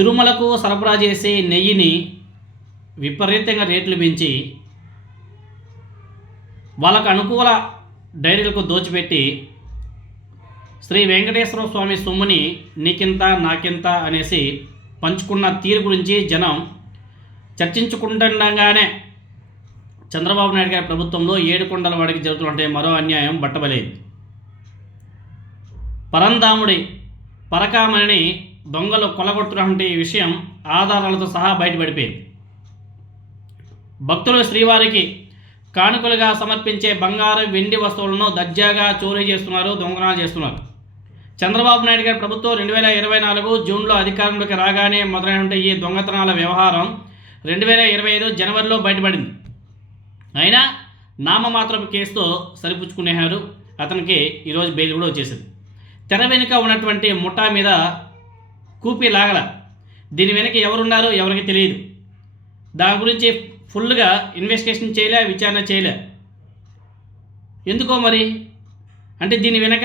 తిరుమలకు సరఫరా చేసే నెయ్యిని విపరీతంగా రేట్లు పెంచి వాళ్ళకు అనుకూల డైరీలకు దోచిపెట్టి శ్రీ వెంకటేశ్వర స్వామి సొమ్ముని నీకింత నాకింత అనేసి పంచుకున్న తీరు గురించి జనం చర్చించుకుంటుండగానే చంద్రబాబు నాయుడు గారి ప్రభుత్వంలో ఏడుకొండల వాడికి జరుగుతుంటే మరో అన్యాయం బట్టబలేది. పరంధాముడి పరకామణిని దొంగలు కొలగొడుతున్నటువంటి ఈ విషయం ఆధారాలతో సహా బయటపడిపోయింది. భక్తులు శ్రీవారికి కానుకలుగా సమర్పించే బంగారు వెండి వస్తువులను దర్జాగా చోరీ చేస్తున్నారు, దొంగతనాలు చేస్తున్నారు. చంద్రబాబు నాయుడు గారి ప్రభుత్వం 2024 జూన్లో అధికారంలోకి రాగానే మొదలైనటువంటి ఈ దొంగతనాల వ్యవహారం 2025 జనవరిలో బయటపడింది. అయినా నామమాత్రపు కేసుతో సరిపుచ్చుకునేవారు. అతనికి ఈరోజు బెయిల్ కూడా వచ్చేసింది. తెర వెనుక ఉన్నటువంటి ముఠా మీద కూపి లాగల. దీని వెనక ఎవరున్నారో ఎవరికి తెలియదు. దాని గురించి ఫుల్గా ఇన్వెస్టిగేషన్ చేయలే, విచారణ చేయలే. ఎందుకో మరి, అంటే దీని వెనక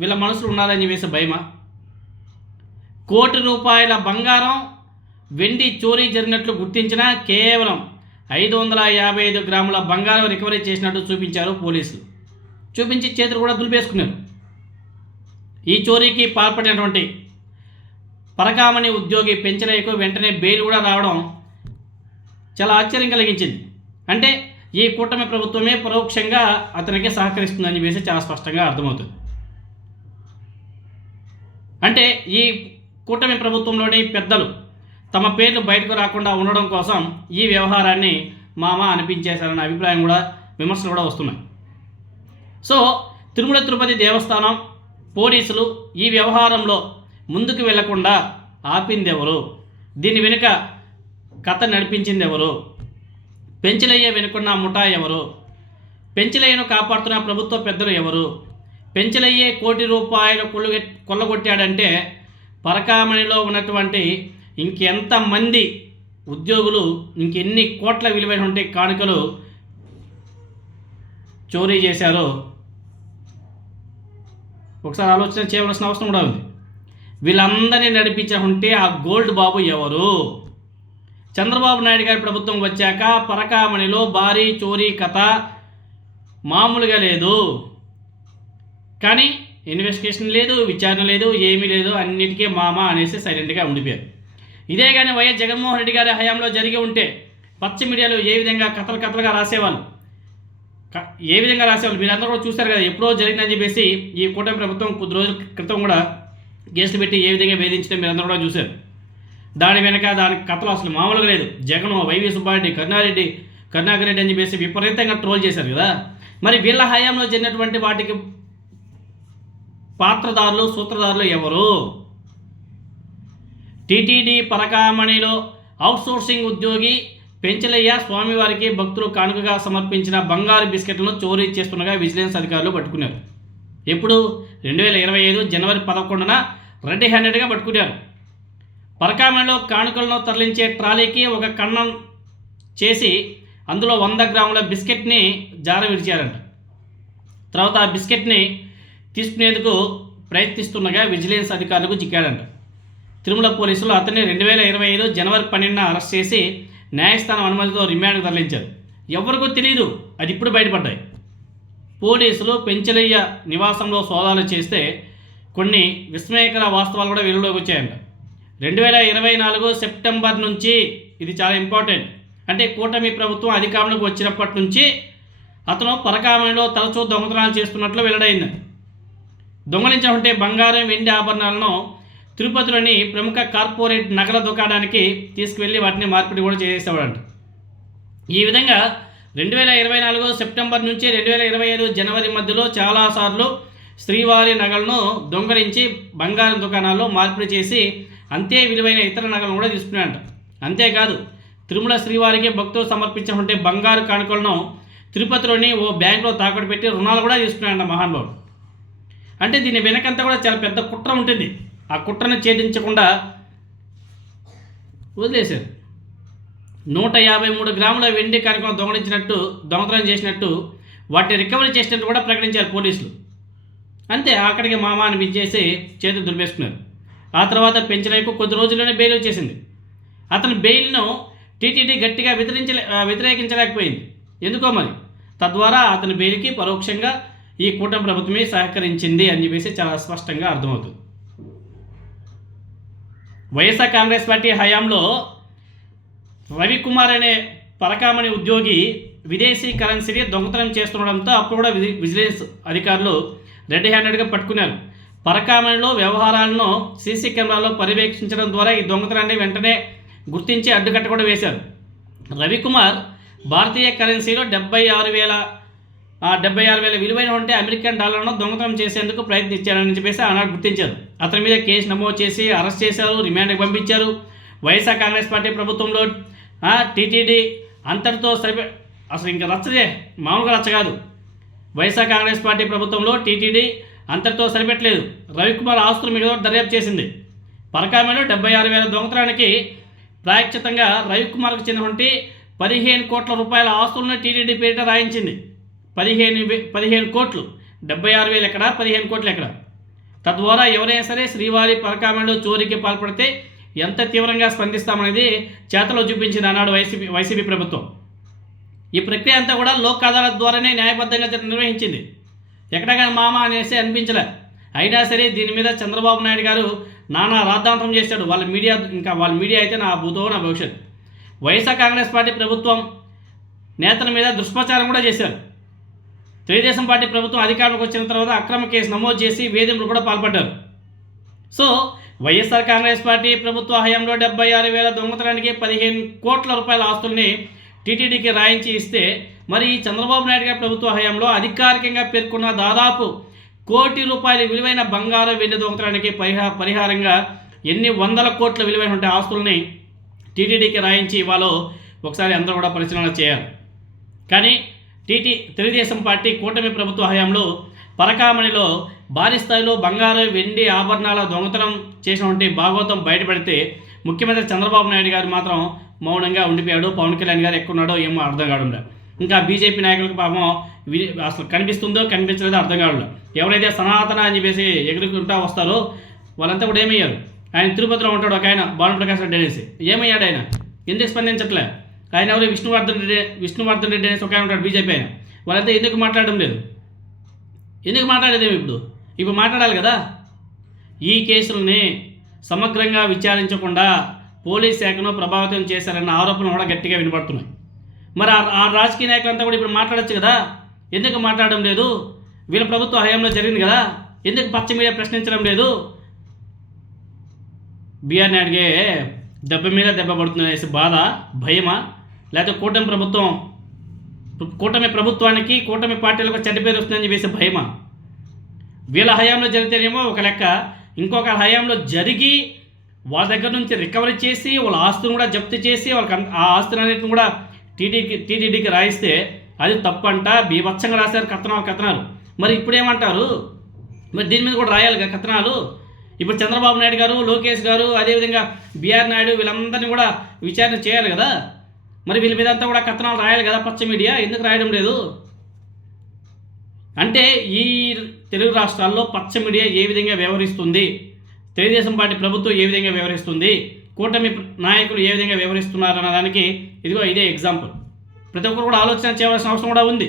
వీళ్ళ మనసులు ఉన్నారని చెప్పేసి భయమా? ₹1 బంగారం వెండి చోరీ జరిగినట్లు గుర్తించిన కేవలం 555 గ్రాముల బంగారం రికవరీ చేసినట్టు చూపించారు పోలీసులు. చూపించి చేతులు కూడా దులిపేసుకున్నారు. ఈ చోరీకి పాల్పడినటువంటి పరకామణి ఉద్యోగి పెంచలేకు వెంటనే బెయిల్ కూడా రావడం చాలా ఆశ్చర్యం కలిగించింది. అంటే ఈ కూటమి ప్రభుత్వమే పరోక్షంగా అతనికి సహకరిస్తుందని చెప్పేసి చాలా స్పష్టంగా అర్థమవుతుంది. అంటే ఈ కూటమి ప్రభుత్వంలోని పెద్దలు తమ పేర్లు బయటకు రాకుండా ఉండడం కోసం ఈ వ్యవహారాన్ని మామ అనిపించేశారన్న అభిప్రాయం కూడా, విమర్శలు కూడా వస్తున్నాయి. సో తిరుమల తిరుపతి దేవస్థానం పోలీసులు ఈ వ్యవహారంలో ముందుకు వెళ్లకుండా ఆపింది ఎవరు? దీని వెనుక కథ నడిపించింది ఎవరు? పెంచలయ్య వెనుకున్న ముఠా ఎవరు? పెంచలయ్యను కాపాడుతున్న ప్రభుత్వ పెద్దలు ఎవరు? పెంచలయ్యే ₹1 కొల్లగొట్టాడంటే పరకామణిలో ఉన్నటువంటి ఇంకెంతమంది ఉద్యోగులు, ఇంకెన్ని కోట్ల విలువైనటువంటి కానుకలు చోరీ చేశారో ఒకసారి ఆలోచన చేయవలసిన అవసరం కూడా ఉంది. వీళ్ళందరినీ నడిపించకుంటే ఆ గోల్డ్ బాబు ఎవరు? చంద్రబాబు నాయుడు గారి ప్రభుత్వం వచ్చాక పరకామణిలో భారీ చోరీ కథ మామూలుగా లేదు. కానీ ఇన్వెస్టిగేషన్ లేదు, విచారణ లేదు, ఏమీ లేదు. అన్నిటికీ మామ అనేసి సైలెంట్గా ఉండిపోయారు. ఇదే కానీ వైఎస్ జగన్మోహన్ రెడ్డి గారి హయాంలో జరిగి ఉంటే పచ్చి మీడియాలో ఏ విధంగా కథలుగా రాసేవాళ్ళు, మీరందరూ కూడా చూశారు కదా. ఎప్పుడో జరిగిందని చెప్పేసి ఈ కూటమి ప్రభుత్వం కొద్ది రోజుల క్రితం కూడా కేసులు పెట్టి ఏ విధంగా వేధించడం మీరందరూ కూడా చూశారు. దాని వెనక దాని కథలు అసలు మామూలుగా లేదు. జగన్, వైవి సుబ్బారెడ్డి, కరుణాకర్ రెడ్డి అని చెప్పేసి విపరీతంగా ట్రోల్ చేశారు కదా. మరి వీళ్ళ హయాంలో జరిగినటువంటి వాటికి పాత్రదారులు, సూత్రధారులు ఎవరు? టీటీడీ పరకామణిలో అవుట్సోర్సింగ్ ఉద్యోగి పెంచలయ్య స్వామివారికి భక్తులు కానుకగా సమర్పించిన బంగారు బిస్కెట్లను చోరీ చేస్తుండగా విజిలెన్స్ అధికారులు పట్టుకున్నారు. ఎప్పుడు? 2025 జనవరి 11న రెడ్ హ్యాండెడ్గా పట్టుకున్నారు. పరకామణిలో కానుకలను తరలించే ట్రాలీకి ఒక కన్నం చేసి అందులో 100 గ్రాముల బిస్కెట్ని జార విడిచారంట. తర్వాత ఆ బిస్కెట్ని తీసుకునేందుకు ప్రయత్నిస్తుండగా విజిలెన్స్ అధికారులకు చిక్కాడంట. తిరుమల పోలీసులు అతన్ని 2025 జనవరి 12న అరెస్ట్ చేసి న్యాయస్థానం అనుమతితో రిమాండ్కు తరలించారు. ఎవరికో తెలియదు, అది ఇప్పుడు బయటపడ్డాయి. పోలీసులు పెంచలయ్య నివాసంలో సోదాలు చేస్తే కొన్ని విస్మయకర వాస్తవాలు కూడా వెలుగులోకి వచ్చాయంట. 2024 సెప్టెంబర్ నుంచి, ఇది చాలా ఇంపార్టెంట్, అంటే కూటమి ప్రభుత్వం అధికారంలోకి వచ్చినప్పటి నుంచి అతను పరకామణిలో తరచూ దొంగతనాలు చేస్తున్నట్లు వెల్లడైంది. దొంగలించకుంటే బంగారం, వెండి ఆభరణాలను తిరుపతిలోని ప్రముఖ కార్పొరేట్ నగల దుకాణానికి తీసుకువెళ్ళి వాటిని మార్పిడి కూడా చేసేవాడంట. ఈ విధంగా 2024 సెప్టెంబర్ నుంచి 2025 జనవరి మధ్యలో చాలాసార్లు శ్రీవారి నగలను దొంగలించి బంగారం దుకాణాల్లో మార్పిడి చేసి అంతే విలువైన ఇతర నగలను కూడా తీసుకున్నాడంట. అంతేకాదు, తిరుమల శ్రీవారికి భక్తులు సమర్పించకుంటే బంగారు కానుకలను తిరుపతిలోని ఓ బ్యాంకులో తాకట్టు పెట్టి రుణాలు కూడా తీసుకున్నాడంట మహానుభావుడు. అంటే దీని వెనకంతా కూడా చాలా పెద్ద కుట్ర ఉంటుంది. ఆ కుట్రను ఛేదించకుండా వదిలేశారు. 153 గ్రాముల వెండి కానుకలను దొంగతనం చేసినట్టు వాటిని రికవరీ చేసినట్టు కూడా ప్రకటించారు పోలీసులు. అంతే, అక్కడికి మామ అనిపించేసి చేతులు దులిపేసుకున్నారు. ఆ తర్వాత పెంచలేకు కొద్ది రోజుల్లోనే బెయిల్ వచ్చేసింది. అతని బెయిల్ను టీటీడీ గట్టిగా వ్యతిరేకించలేకపోయింది. ఎందుకో మరి. తద్వారా అతని బెయిల్కి పరోక్షంగా ఈ కూటమి ప్రభుత్వమే సహకరించింది అని చెప్పేసి చాలా స్పష్టంగా అర్థమవుతుంది. వైఎస్ఆర్ కాంగ్రెస్ పార్టీ హయాంలో రవికుమార్ అనే పరకామణి ఉద్యోగి విదేశీ కరెన్సీని దొంగతనం చేస్తుండడంతో అప్పుడు కూడా విజిలెన్స్ అధికారులు రెడ్ హ్యాండెడ్గా పట్టుకున్నారు. పరకామణిలో వ్యవహారాలను సీసీ కెమెరాలో పర్యవేక్షించడం ద్వారా ఈ దొంగతనాన్ని వెంటనే గుర్తించి అడ్డుకట్ట కూడా వేశారు. రవికుమార్ భారతీయ కరెన్సీలో 76,000 విలువైన ఉంటే అమెరికన్ డాలర్ను దొంగతనం చేసేందుకు ప్రయత్నించారని చెప్పేసి ఆనాడు గుర్తించారు. అతని మీద కేసు నమోదు చేసి అరెస్ట్ చేశారు, రిమాండ్కి పంపించారు. వైఎస్ఆర్ కాంగ్రెస్ పార్టీ ప్రభుత్వంలో టీటీడీ అంతటితో అసలు ఇంకా రచ్చదే, మామూలుగా రచ్చ కాదు. వైఎస్ఆర్ కాంగ్రెస్ పార్టీ ప్రభుత్వంలో టీటీడీ అంతటితో సరిపెట్టలేదు. రవికుమార్ ఆస్తులు మిగతా దర్యాప్తు చేసింది. పరకామలో 76,000 దొంగతనానికి ప్రాయశ్చితంగా రవికుమార్కు చెందినటువంటి 15 కోట్ల రూపాయల ఆస్తులను టీటీడీ పేరిట రాయించింది. 15 కోట్లు, 76,000 ఎక్కడ, 15 కోట్లు ఎక్కడ? తద్వారా ఎవరైనా సరే శ్రీవారి పరకామలో చోరీకి పాల్పడితే ఎంత తీవ్రంగా స్పందిస్తామనేది చేతలో చూపించింది ఆనాడు వైసీపీ ప్రభుత్వం. ఈ ప్రక్రియ అంతా కూడా లోక్ అదాలత్ ద్వారానే న్యాయబద్ధంగా నిర్వహించింది. ఎక్కడ కానీ మామ అనేసి అనిపించలే. అయినా సరే దీని మీద చంద్రబాబు నాయుడు గారు నానా రాద్ధాంతం చేశాడు. వాళ్ళ మీడియా అయితే నా భూతో నా భవిష్యత్. వైఎస్ఆర్ కాంగ్రెస్ పార్టీ ప్రభుత్వం నేతల మీద దుష్ప్రచారం కూడా చేశారు. తెలుగుదేశం పార్టీ ప్రభుత్వం అధికారంలోకి వచ్చిన తర్వాత అక్రమ కేసు నమోదు చేసి వేధింపులు కూడా పాల్పడ్డారు. సో వైఎస్ఆర్ కాంగ్రెస్ పార్టీ ప్రభుత్వ హయాంలో 76,000 దొంగతనానికి 15 కోట్ల రూపాయల ఆస్తుల్ని టీటీడీకి రాయించి ఇస్తే, మరి చంద్రబాబు నాయుడు గారి ప్రభుత్వ హయాంలో అధికారికంగా పేర్కొన్న దాదాపు 1 కోటి రూపాయల విలువైన బంగారం వెండి దొంగతనానికి పరిహారంగా ఎన్ని వందల కోట్ల విలువైన ఆస్తుల్ని టీటీడీకి రాయించి ఇవాళ ఒకసారి అందరూ కూడా పరిశీలన చేయాలి. కానీ తెలుగుదేశం పార్టీ కూటమి ప్రభుత్వ హయాంలో పరకామణిలో భారీ స్థాయిలో బంగారు వెండి ఆభరణాల దొంగతనం చేసినటువంటి భాగవతం బయటపడితే ముఖ్యమంత్రి చంద్రబాబు నాయుడు గారు మాత్రం మౌనంగా ఉండిపోయాడు. పవన్ కళ్యాణ్ గారు ఎక్కడున్నాడో ఏమో అర్థం కావడం. ఇంకా బీజేపీ నాయకులకు పాపం అసలు కనిపిస్తుందో కనిపించలేదో అర్థం కావడం. ఎవరైతే సనాతన అని చెప్పేసి ఎగురుకుంటా వస్తారో వాళ్ళంతా కూడా ఏమయ్యారు? ఆయన తిరుపతిలో ఉంటాడు ఒక ఆయన, భానుప్రకాష్ రెడ్డి అనేసి. ఏమయ్యాడు ఆయన? ఎందుకు స్పందించట్లే? ఆయన ఎవరు విష్ణువర్ధన్ రెడ్డి అనేసి ఒక ఆయన ఉంటాడు, బీజేపీ ఆయన. వాళ్ళంతా ఎందుకు మాట్లాడడం లేదు? ఎందుకు మాట్లాడేదేమో ఇప్పుడు మాట్లాడాలి కదా. ఈ కేసుల్ని సమగ్రంగా విచారించకుండా పోలీస్ శాఖను ప్రభావితం చేశారన్న ఆరోపణలు కూడా గట్టిగా వినపడుతున్నాయి. మరి ఆ రాజకీయ నాయకులంతా కూడా ఇప్పుడు మాట్లాడచ్చు కదా. ఎందుకు మాట్లాడడం లేదు? వీళ్ళ ప్రభుత్వ హయాంలో జరిగింది కదా, ఎందుకు పచ్చ మీడియా ప్రశ్నించడం లేదు? బీఆర్ నాయుడికే దెబ్బ మీద దెబ్బ పడుతుందనేసి బాధ, భయమా? లేకపోతే కూటమి ప్రభుత్వానికి కూటమి పార్టీలకు చెడ్డ పేరు వస్తుందని చెప్పేసి భయమా? వీళ్ళ హయాంలో జరిగితేనేమో ఒక లెక్క, ఇంకొక హయాంలో జరిగి వాళ్ళ దగ్గర నుంచి రికవరీ చేసి వాళ్ళ ఆస్తులను కూడా జప్తు చేసి వాళ్ళకి ఆ ఆస్తులన్నింటిని కూడా టీటీడీకి రాయిస్తే అది తప్పంట. బీభత్సంగా రాశారు కథనాలు. మరి ఇప్పుడు ఏమంటారు? మరి దీని మీద కూడా రాయాలి కదా కథనాలు. ఇప్పుడు చంద్రబాబు నాయుడు గారు, లోకేష్ గారు, అదేవిధంగా బీఆర్ నాయుడు వీళ్ళందరినీ కూడా విచారణ చేయాలి కదా. మరి వీళ్ళ మీద అంతా కూడా కథనాలు రాయాలి కదా పచ్చ మీడియా. ఎందుకు రాయడం లేదు? అంటే ఈ తెలుగు రాష్ట్రాల్లో పచ్చ మీడియా ఏ విధంగా వ్యవహరిస్తుంది, తెలుగుదేశం పార్టీ ప్రభుత్వం ఏ విధంగా వ్యవహరిస్తుంది, కూటమి నాయకులు ఏ విధంగా వ్యవహరిస్తున్నారు అన్నదానికి ఇదే ఎగ్జాంపుల్. ప్రతి ఒక్కరు కూడా ఆలోచన చేయవలసిన అవసరం కూడా ఉంది.